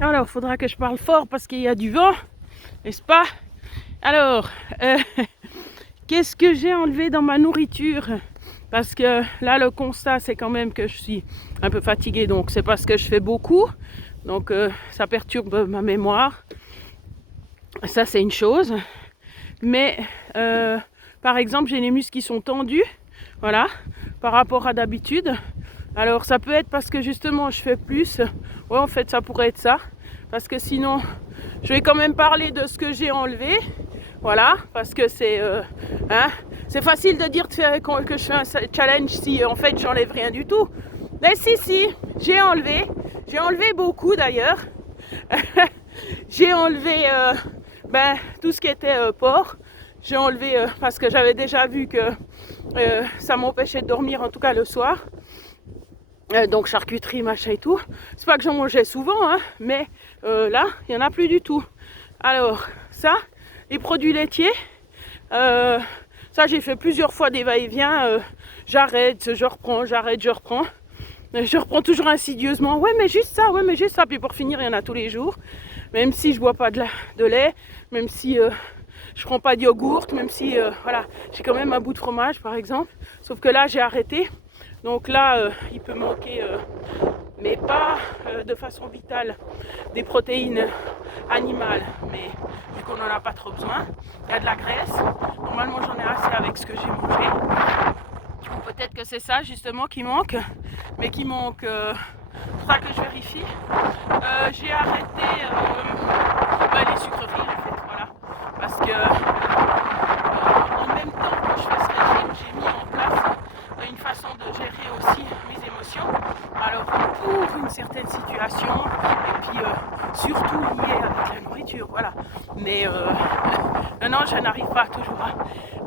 Alors, il faudra que je parle fort parce qu'il y a du vent, n'est-ce pas? Alors, qu'est-ce que j'ai enlevé dans ma nourriture? Parce que là, le constat, c'est quand même que je suis un peu fatiguée. Donc, c'est parce que je fais beaucoup. Donc, ça perturbe ma mémoire. Ça, c'est une chose. Mais, par exemple, j'ai les muscles qui sont tendus. Voilà, par rapport à d'habitude. Alors, ça peut être parce que justement, je fais plus. Ouais, en fait, ça pourrait être ça. Parce que sinon, je vais quand même parler de ce que j'ai enlevé. Voilà, parce que c'est facile de dire que je fais un challenge si en fait j'enlève rien du tout. Mais si, j'ai enlevé beaucoup d'ailleurs. J'ai enlevé tout ce qui était porc. J'ai enlevé parce que j'avais déjà vu que ça m'empêchait de dormir, en tout cas le soir. Donc charcuterie, machin et tout. C'est pas que j'en mangeais souvent, hein, mais là, il n'y en a plus du tout. Alors, ça, les produits laitiers, ça j'ai fait plusieurs fois des va-et-vient. J'arrête, je reprends, j'arrête, je reprends. Je reprends toujours insidieusement. Ouais, mais juste ça, ouais, mais juste ça. Puis pour finir, il y en a tous les jours. Même si je bois pas de lait, même si je prends pas de yogourt, même si voilà, j'ai quand même un bout de fromage par exemple. Sauf que là, j'ai arrêté. Donc là, il peut manquer, mais pas de façon vitale, des protéines animales. Mais vu qu'on n'en a pas trop besoin, il y a de la graisse. Normalement, j'en ai assez avec ce que j'ai mangé. Peut-être que c'est ça justement qui manque, mais qui manque. Faudra que je vérifie. J'ai arrêté les sucreries en fait, voilà, parce que en même temps que je fais ce régime, j'ai mis en place une façon de gérer aussi mes émotions. Alors pour une certaine situation, et puis surtout lié avec la nourriture, voilà. Mais non, je n'arrive pas toujours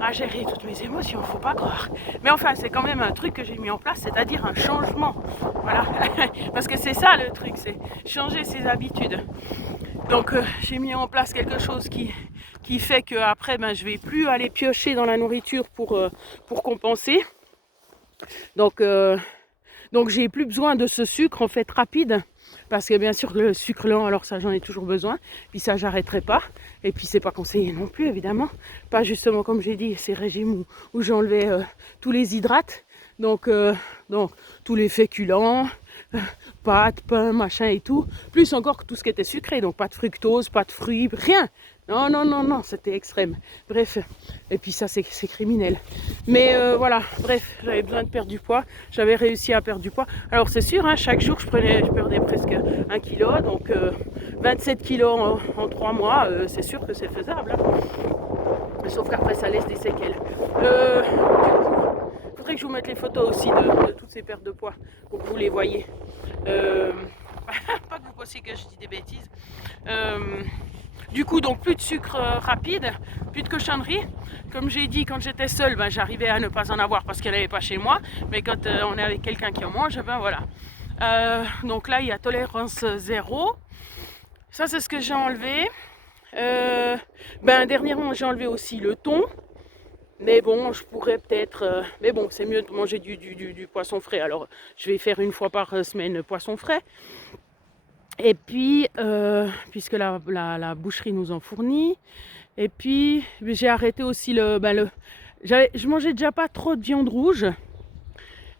à gérer toutes mes émotions, faut pas croire. Mais enfin, c'est quand même un truc que j'ai mis en place, c'est-à-dire un changement. Voilà. Parce que c'est ça le truc, c'est changer ses habitudes. Donc j'ai mis en place quelque chose qui fait qu'après, je vais plus aller piocher dans la nourriture pour compenser. Donc j'ai plus besoin de ce sucre en fait rapide. Parce que bien sûr le sucre lent, alors ça j'en ai toujours besoin. Puis ça j'arrêterai pas. Et puis c'est pas conseillé non plus évidemment. Pas justement comme j'ai dit, ces régimes où j'enlevais tous les hydrates. Donc tous les féculents, pâtes, pain, machin et tout. Plus encore que tout ce qui était sucré. Donc pas de fructose, pas de fruits, rien. Non, c'était extrême. Bref, et puis ça c'est criminel. Mais voilà, bref, j'avais besoin de perdre du poids. J'avais réussi à perdre du poids. Alors c'est sûr, hein, chaque jour je perdais presque 1 kilo. Donc 27 kilos en 3 mois, c'est sûr que c'est faisable. Hein. Sauf qu'après ça laisse des séquelles. Du coup, il faudrait que je vous mette les photos aussi de toutes ces pertes de poids pour que vous les voyez. Pas que vous pensiez que je dis des bêtises. Du coup, donc plus de sucre rapide, plus de cochonnerie. Comme j'ai dit, quand j'étais seule, j'arrivais à ne pas en avoir parce qu'elle n'avait pas chez moi. Mais quand on est avec quelqu'un qui en mange, voilà. Donc là, il y a tolérance zéro. Ça, c'est ce que j'ai enlevé. Dernièrement, j'ai enlevé aussi le thon. Mais bon, je pourrais peut-être... mais bon, c'est mieux de manger du poisson frais. Alors, je vais faire une fois par semaine poisson frais. Et puis, puisque la boucherie nous en fournit. Et puis, j'ai arrêté aussi je mangeais déjà pas trop de viande rouge.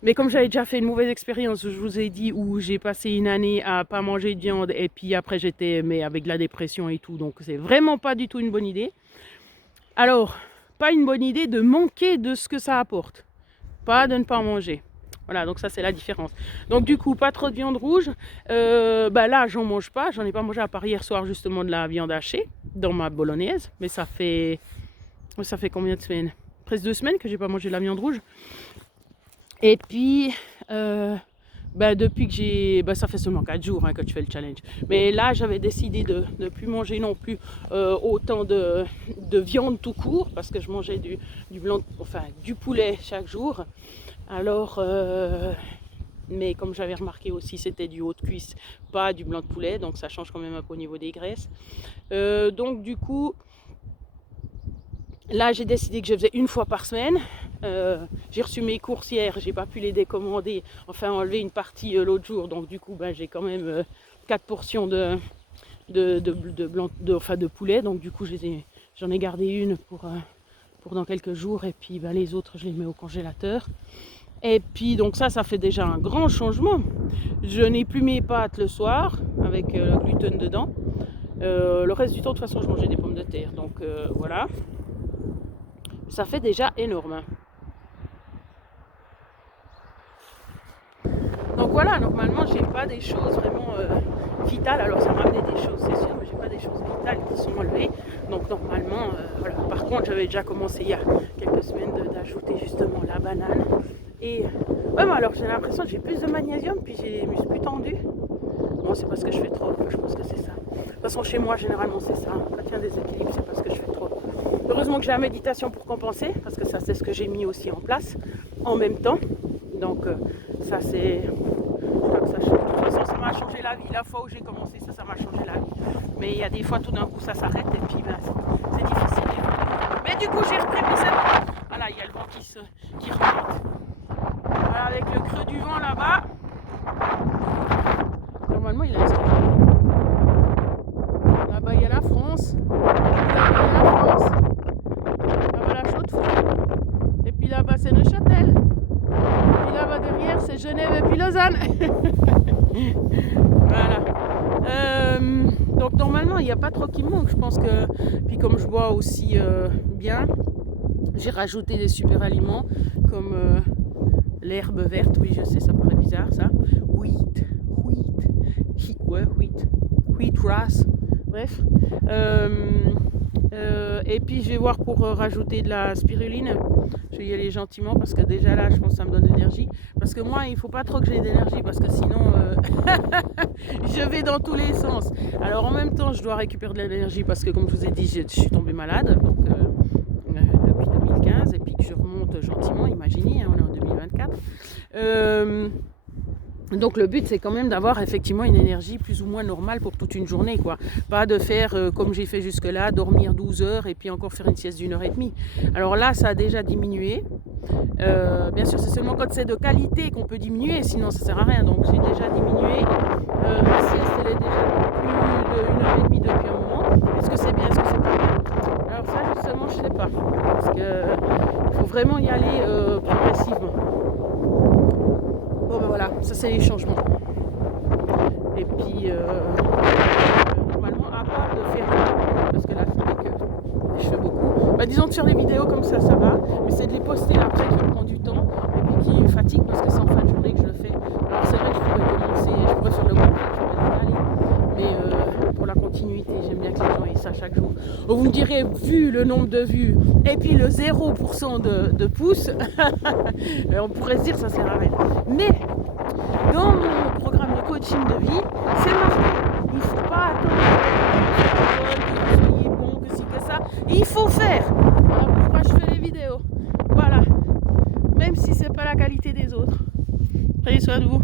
Mais comme j'avais déjà fait une mauvaise expérience, je vous ai dit, où j'ai passé une année à pas manger de viande. Et puis après, j'étais avec de la dépression et tout. Donc, c'est vraiment pas du tout une bonne idée. Alors, pas une bonne idée de manquer de ce que ça apporte. Pas de ne pas en manger. Voilà, donc ça c'est la différence. Donc du coup, pas trop de viande rouge. Là, j'en mange pas. J'en ai pas mangé à part hier soir justement de la viande hachée dans ma bolognaise. Mais ça fait combien de semaines? Presque 2 semaines que j'ai pas mangé de la viande rouge. Et puis, depuis que ça fait seulement 4 jours que tu fais le challenge. Mais là, j'avais décidé de ne plus manger non plus autant de viande tout court. Parce que je mangeais du poulet chaque jour. Alors, mais comme j'avais remarqué aussi, c'était du haut de cuisse, pas du blanc de poulet, donc ça change quand même un peu au niveau des graisses. Donc du coup, là j'ai décidé que je faisais une fois par semaine. J'ai reçu mes courses hier, j'ai pas pu les décommander, enfin enlever une partie l'autre jour, donc du coup j'ai quand même 4 portions de de poulet. Donc du coup, j'en ai gardé une pour dans quelques jours. Et puis les autres, je les mets au congélateur. Et puis donc ça fait déjà un grand changement. Je n'ai plus mes pâtes le soir avec le gluten dedans. Le reste du temps, de toute façon, je mangeais des pommes de terre. Donc voilà. Ça fait déjà énorme. Donc voilà, normalement, j'ai pas des choses vraiment vitales. Alors ça m'a amené des choses, c'est sûr, mais j'ai pas des choses vitales qui sont enlevées. Donc normalement, voilà. Par contre, j'avais déjà commencé il y a quelques semaines d'ajouter justement la banane. Et ouais, mais alors j'ai l'impression que j'ai plus de magnésium, puis je me suis plus tendue. Bon, c'est parce que je fais trop, je pense que c'est ça. De toute façon, chez moi, généralement, c'est ça. Quand il y a un déséquilibre, c'est parce que je fais trop. Heureusement que j'ai la méditation pour compenser, parce que ça, c'est ce que j'ai mis aussi en place en même temps. Donc, ça, c'est... Je crois que ça, de toute façon, ça m'a changé la vie. La fois où j'ai commencé, ça m'a changé la vie. Mais il y a des fois, tout d'un coup, ça s'arrête, et puis, c'est difficile. Mais du coup, j'ai repris mes ailes. Voilà, il y a le vent qui remonte. Voilà, avec le creux du vent là-bas. Normalement, il a là-bas, il y a la France. Là-bas, il y a la France. Là-bas, la Chaux-de-Fonds. Et puis là-bas, c'est Neuchâtel. Et puis là-bas, derrière, c'est Genève et puis Lausanne. Voilà. Donc, normalement, il n'y a pas trop qui me manque. Je pense que... Puis comme je bois aussi bien, j'ai rajouté des super aliments comme l'herbe verte. Oui, je sais, ça paraît bizarre, ça. Wheatgrass, bref. Et puis je vais voir pour rajouter de la spiruline. Je vais y aller gentiment parce que déjà là, je pense que ça me donne de l'énergie. Parce que moi, il ne faut pas trop que j'ai d'énergie parce que sinon, je vais dans tous les sens. Alors en même temps, je dois récupérer de l'énergie parce que comme je vous ai dit, je suis tombée malade donc, depuis 2015 et puis que je remonte gentiment, imaginez, hein, on est en 2024. Donc le but c'est quand même d'avoir effectivement une énergie plus ou moins normale pour toute une journée, quoi. Pas de faire comme j'ai fait jusque là, dormir 12 heures et puis encore faire une sieste d'1h30. Alors là ça a déjà diminué. Bien sûr c'est seulement quand c'est de qualité qu'on peut diminuer, sinon ça sert à rien. Donc j'ai déjà diminué. Ma sieste elle est déjà plus de 1h30 depuis un moment. Est-ce que c'est bien, est-ce que c'est pas bien? Alors ça justement je sais pas. Parce que faut vraiment y aller progressivement. Bon ben voilà, ça c'est les changements. Et puis normalement à part de faire parce que là c'est vrai que je fais beaucoup. Disons que sur les vidéos comme ça va, mais c'est de les poster après qui prend du temps et puis qui me fatigue parce que c'est en fin de journée que je le fais. Alors c'est vrai que je pourrais commencer, je pourrais faire le montage, mais pour la continuité, j'aime bien que les gens aient ça chaque jour. Vous me direz, vu le nombre de vues et puis le 0% de pouces, on pourrait se dire ça sert à rien. Mais dans mon programme de coaching de vie, c'est marqué. Il ne faut pas attendre que vous soyez bon, que ci, que ça. Il faut faire. Voilà pourquoi je fais les vidéos. Voilà. Même si c'est pas la qualité des autres. Prenez soin de vous.